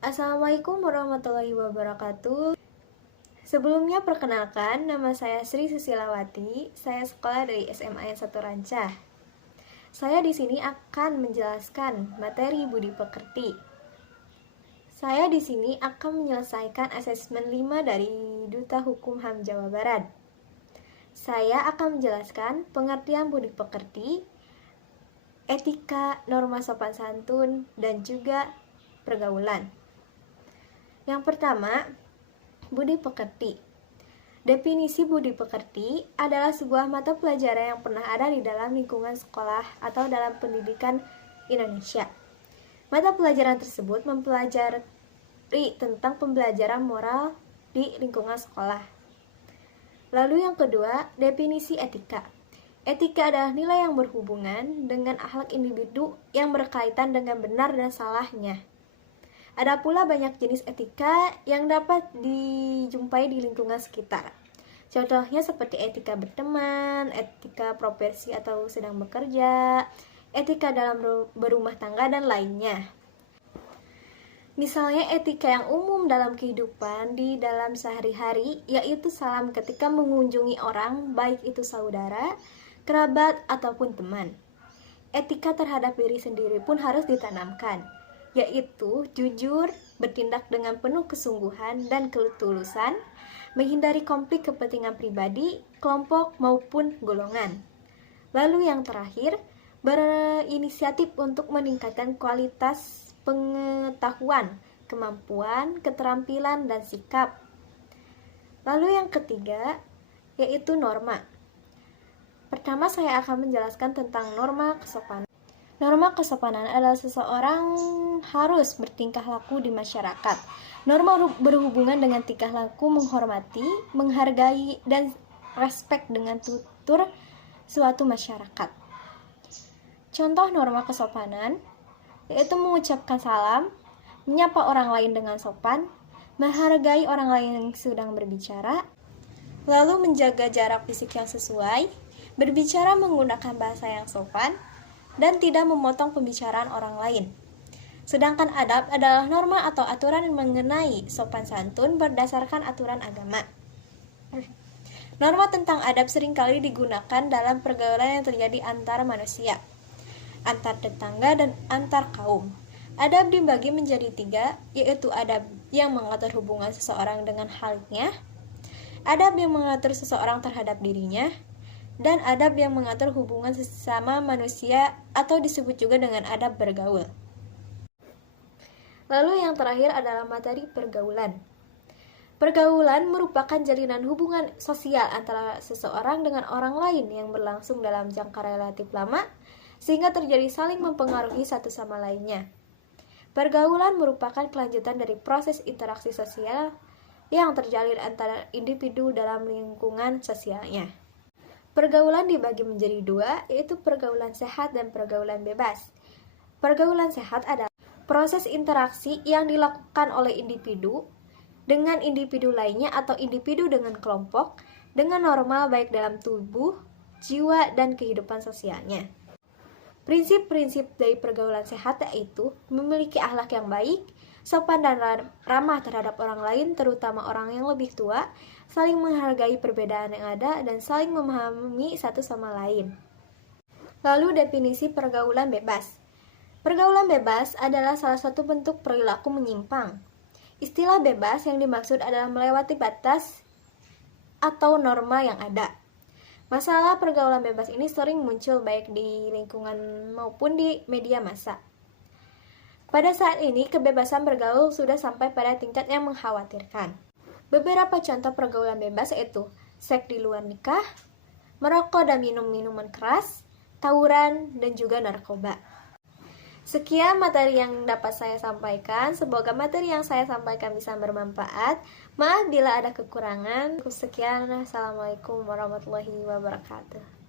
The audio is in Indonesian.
Assalamualaikum warahmatullahi wabarakatuh. Sebelumnya perkenalkan, nama saya Sri Susilawati. Saya sekolah dari SMA N 1 Ranca. Saya di sini akan menjelaskan materi budi pekerti. Saya di sini akan menyelesaikan asesmen 5 dari Duta Hukum HAM Jawa Barat. Saya akan menjelaskan pengertian budi pekerti, etika, norma sopan santun, dan juga pergaulan. Yang pertama, budi pekerti. Definisi budi pekerti adalah sebuah mata pelajaran yang pernah ada di dalam lingkungan sekolah atau dalam pendidikan Indonesia. Mata pelajaran tersebut mempelajari tentang pembelajaran moral di lingkungan sekolah. Lalu yang kedua, definisi etika. Etika adalah nilai yang berhubungan dengan akhlak individu yang berkaitan dengan benar dan salahnya. Ada pula banyak jenis etika yang dapat dijumpai di lingkungan sekitar. Contohnya seperti etika berteman, etika profesi atau sedang bekerja, etika dalam berumah tangga, dan lainnya. Misalnya etika yang umum dalam kehidupan di dalam sehari-hari, yaitu salam ketika mengunjungi orang, baik itu saudara, kerabat, ataupun teman. Etika terhadap diri sendiri pun harus ditanamkan, yaitu jujur, bertindak dengan penuh kesungguhan dan ketulusan, menghindari konflik kepentingan pribadi, kelompok, maupun golongan. Lalu yang terakhir, berinisiatif untuk meningkatkan kualitas pengetahuan, kemampuan, keterampilan, dan sikap. Lalu yang ketiga, yaitu norma. Pertama, saya akan menjelaskan tentang norma kesopanan. Norma kesopanan adalah seseorang harus bertingkah laku di masyarakat. Norma berhubungan dengan tingkah laku menghormati, menghargai, dan respek dengan tutur suatu masyarakat. Contoh norma kesopanan yaitu mengucapkan salam, menyapa orang lain dengan sopan, menghargai orang lain yang sedang berbicara, lalu menjaga jarak fisik yang sesuai, berbicara menggunakan bahasa yang sopan, dan tidak memotong pembicaraan orang lain. Sedangkan adab adalah norma atau aturan yang mengenai sopan santun berdasarkan aturan agama. Norma tentang adab seringkali digunakan dalam pergaulan yang terjadi antar manusia, antar tetangga, dan antar kaum. Adab dibagi menjadi 3, yaitu adab yang mengatur hubungan seseorang dengan halnya, adab yang mengatur seseorang terhadap dirinya, dan adab yang mengatur hubungan sesama manusia atau disebut juga dengan adab bergaul. Lalu yang terakhir adalah materi pergaulan. Pergaulan merupakan jalinan hubungan sosial antara seseorang dengan orang lain yang berlangsung dalam jangka relatif lama, sehingga terjadi saling mempengaruhi satu sama lainnya. Pergaulan merupakan kelanjutan dari proses interaksi sosial yang terjalin antara individu dalam lingkungan sosialnya. Pergaulan dibagi menjadi 2, yaitu pergaulan sehat dan pergaulan bebas. Pergaulan sehat adalah proses interaksi yang dilakukan oleh individu dengan individu lainnya atau individu dengan kelompok dengan normal baik dalam tubuh, jiwa, dan kehidupan sosialnya. Prinsip-prinsip dari pergaulan sehat yaitu memiliki akhlak yang baik, sopan dan ramah terhadap orang lain, terutama orang yang lebih tua, saling menghargai perbedaan yang ada, dan saling memahami satu sama lain. Lalu definisi pergaulan bebas. Pergaulan bebas adalah salah satu bentuk perilaku menyimpang. Istilah bebas yang dimaksud adalah melewati batas atau norma yang ada. Masalah pergaulan bebas ini sering muncul baik di lingkungan maupun di media massa. Pada saat ini, kebebasan bergaul sudah sampai pada tingkat yang mengkhawatirkan. Beberapa contoh pergaulan bebas yaitu seks di luar nikah, merokok dan minum minuman keras, tawuran, dan juga narkoba. Sekian materi yang dapat saya sampaikan. Semoga materi yang saya sampaikan bisa bermanfaat. Maaf bila ada kekurangan. Sekian, assalamualaikum warahmatullahi wabarakatuh.